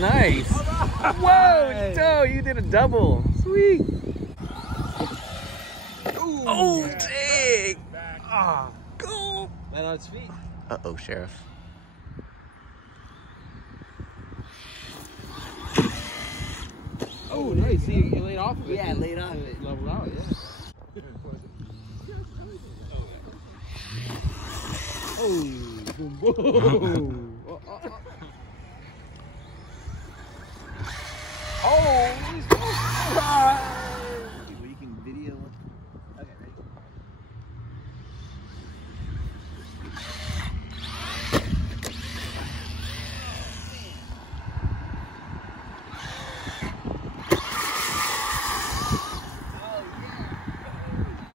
nice. Whoa, Joe, you did a double. Sweet. Ooh, oh, dang. Ah, go. Land on its feet. Uh-oh, Sheriff. Oh, nice. See, you laid off of it. Yeah, laid off it. Leveled out, yeah. Oh, boom, boom. Oh.